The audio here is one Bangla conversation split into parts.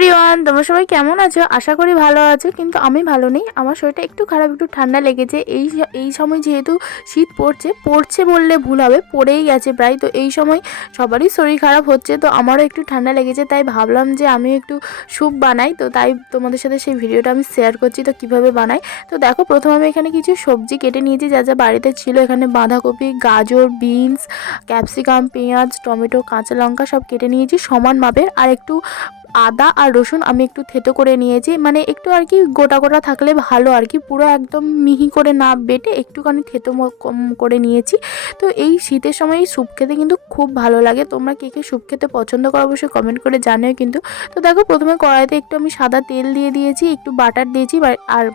এভরিওয়ান, তোমরা সবাই কেমন আছো? আশা করি ভালো আছো, কিন্তু আমি ভালো নেই। আমার শরীরটা একটু খারাপ, একটু ঠান্ডা লেগেছে। এই এই সময় যেহেতু শীত পড়ছে পড়ছে বললে ভুল হবে, পড়েই গেছে প্রায়। তো এই সময় সবারই শরীর খারাপ হচ্ছে, তো আমারও একটু ঠান্ডা লেগেছে, তাই ভাবলাম যে আমি একটু স্যুপ বানাই। তো তাই তোমাদের সাথে সেই ভিডিওটা আমি শেয়ার করছি, তো কীভাবে বানাই? তো দেখো, প্রথমে আমি এখানে কিছু সবজি কেটে নিয়েছি, যা যা বাড়িতে ছিল। এখানে বাঁধাকপি, গাজর, বিনস, ক্যাপসিকাম, পেঁয়াজ, টমেটো, কাঁচা লঙ্কা সব কেটে নিয়েছি সমান মাপের। আর একটু আদা আর রসুন আমি একটু থেতো করে নিয়েছি। মানে একটু আর কি গোটা গোটা থাকলে ভালো আর কি, পুরো একদম মিহি করে না বেটে একটুখানি থেতো করে নিয়েছি। তো এই শীতের সময় এই খেতে কিন্তু খুব ভালো লাগে। তোমরা কে কে স্যুপ খেতে পছন্দ করো অবশ্যই কমেন্ট করে জানিও কিন্তু। তো দেখো প্রথমে কড়াইতে একটু আমি সাদা তেল দিয়ে দিয়েছি, একটু বাটার দিয়েছি আর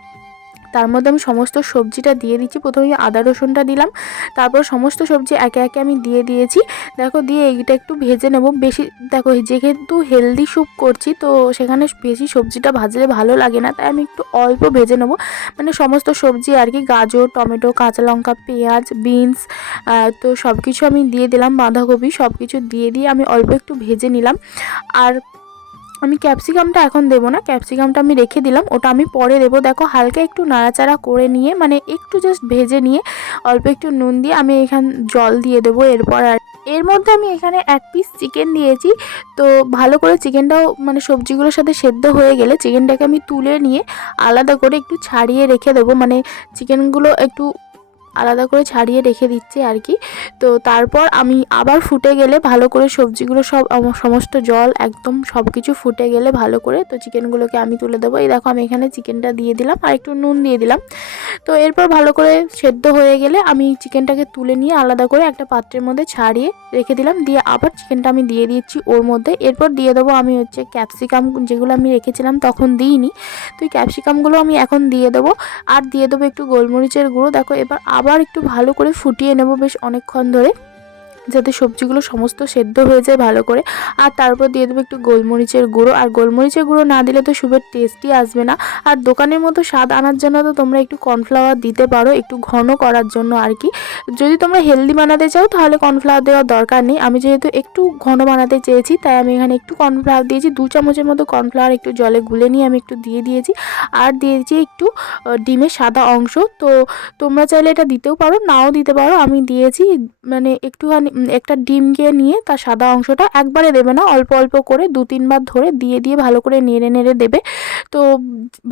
তার মধ্যে আমি সমস্ত সবজিটা দিয়ে দিচ্ছি। প্রথমে আদা, রসুনটা দিলাম। তারপর সমস্ত সবজি একে একে আমি দিয়ে দিয়েছি। দেখো, দিয়ে এইটা একটু ভেজে নেব। বেশি, দেখো, যেহেতু হেলদি স্যুপ করছি, তো সেখানে বেশি সবজিটা ভাজলে ভালো লাগে না। তাই আমি একটু অল্প ভেজে নেব। মানে সমস্ত সবজি আর কি, গাজর, টমেটো, কাঁচা লঙ্কা, পেঁয়াজ, বিনস তো সব কিছু আমি দিয়ে দিলাম। বাঁধাকপি সব কিছু দিয়ে দিয়ে আমি অল্প একটু ভেজে নিলাম। আর আমি ক্যাপসিকামটা এখন দেবো না। ক্যাপসিকামটা আমি রেখে দিলাম। ওটা আমি পরে দেবো। দেখো, হালকা একটু নাড়াচাড়া করে নিয়ে মানে একটু জাস্ট ভেজে নিয়ে, অল্প একটু নুন দিয়ে আমি এখান জল দিয়ে দেবো এরপর আর এর মধ্যে আমি এখানে এক পিস চিকেন দিয়েছি। তো ভালো করে চিকেনটাও মানে সবজিগুলোর সাথে সেদ্ধ হয়ে গেলে চিকেনটাকে আমি তুলে নিয়ে আলাদা করে একটু ছাড়িয়ে রেখে দেবো। মানে চিকেনগুলো একটু আলাদা করে ছাড়িয়ে রেখে দিচ্ছি আর কি। তো তারপর আমি আবার ফুটে গেলে ভালো করে সবজিগুলো সব সমস্ত জল একদম সব কিছু ফুটে গেলে ভালো করে তো চিকেনগুলোকে আমি তুলে দেবো। এই দেখো আমি এখানে চিকেনটা দিয়ে দিলাম আর একটু নুন দিয়ে দিলাম। তো এরপর ভালো করে সেদ্ধ হয়ে গেলে আমি চিকেনটাকে তুলে নিয়ে আলাদা করে একটা পাত্রের মধ্যে ছাড়িয়ে রেখে দিলাম। দিয়ে আবার চিকেনটা আমি দিয়ে দিচ্ছি ওর মধ্যে। এরপর দিয়ে দেবো আমি হচ্ছে ক্যাপসিকাম যেগুলো আমি রেখেছিলাম তখন দিইনি। তো ক্যাপসিকামগুলো আমি এখন দিয়ে দেবো। আর দিয়ে দেবো একটু গোলমরিচের গুঁড়ো। দেখো এবার আবার একটু ভালো করে ফুটিয়ে নেব বেশ অনেকক্ষণ ধরে। যাতে সবজিগুলো সমস্ত সেদ্ধ হয়ে যায় ভালো করে। আর তারপর দিয়ে দেবো একটু গোলমরিচের গুঁড়ো। আর গোলমরিচের গুঁড়ো না দিলে তো সুপের টেস্টই আসবে না। আর দোকানের মতো স্বাদ আনার জন্য তো তোমরা একটু কর্নফ্লাওয়ার দিতে পারো, একটু ঘন করার জন্য আর কি। যদি তোমরা হেলদি বানাতে চাও তাহলে কর্নফ্লাওয়ার দেওয়ার দরকার নেই। আমি যেহেতু একটু ঘন বানাতে চেয়েছি, তাই আমি এখানে একটু কর্নফ্লাওয়ার দিয়েছি। দু চামচের মতো কর্নফ্লাওয়ার একটু জলে গুলে নিয়ে আমি একটু দিয়ে দিয়েছি। আর দিয়েছি একটু ডিমের সাদা অংশ। তো তোমরা চাইলে এটা দিতেও পারো, নাও দিতে পারো। আমি দিয়েছি মানে একটুখানি একটা ডিমকে নিয়ে তার সাদা অংশটা একবারে দেবে না, অল্প অল্প করে দু তিনবার ধরে দিয়ে দিয়ে ভালো করে নেড়ে নেড়ে দেবে। তো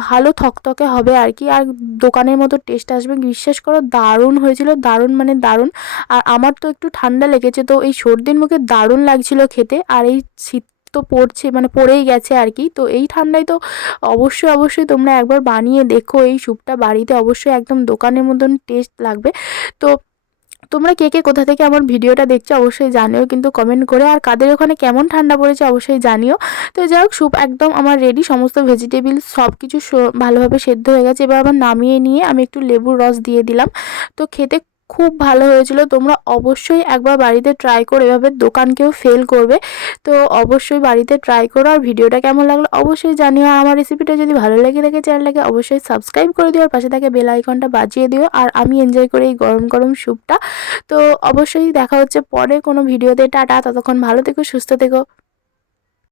ভালো থকথকে হবে আর কি। আর দোকানের মতো টেস্ট আসবে। বিশ্বাস করো, দারুণ হয়েছিল। দারুণ মানে দারুণ। আর আমার তো একটু ঠান্ডা লেগেছে, তো এই সর্দির মুখে দারুণ লাগছিল খেতে। আর এই শীত তো পড়ছে মানে পড়েই গেছে আর কি। তো এই ঠান্ডায় তো অবশ্যই অবশ্যই তোমরা একবার বানিয়ে দেখো। এই স্যুপটা বাড়িতে অবশ্যই একদম দোকানের মতন টেস্ট লাগবে। তো তোমরা কে কে কোথা থেকে আমার ভিডিওটা দেখছ অবশ্যই জানিও, কিন্তু কমেন্ট করে আর কাদের ওখানে কেমন ঠান্ডা পড়েছে অবশ্যই জানিও। তো যাই হোক স্যুপ একদম আমার রেডি সমস্ত ভেজিটেবিল সব কিছু ভালোভাবে সেদ্ধ হয়ে গেছে। এবার আবার নামিয়ে নিয়ে আমি একটু লেবুর রস দিয়ে দিলাম। তো খেতে খুব ভালো হয়েছিল। তোমরা অবশ্যই একবার বাড়িতে ট্রাই করে। এভাবে দোকানকেও ফেল করবে। তো অবশ্যই বাড়িতে ট্রাই করো। আর ভিডিওটা কেমন লাগল অবশ্যই জানিও। আর আমার রেসিপিটা যদি ভালো লেগে থাকে চ্যানেলটাকে অবশ্যই সাবস্ক্রাইব করে দিও। আর পাশে থাকে বেল আইকনটা বাজিয়ে দিও। আর আমি এনজয় করি এই গরম গরম স্যুপটা তো অবশ্যই দেখা হচ্ছে পরে কোনো ভিডিওতে। টাটা। ততক্ষণ ভালো থেকো, সুস্থ থেকো।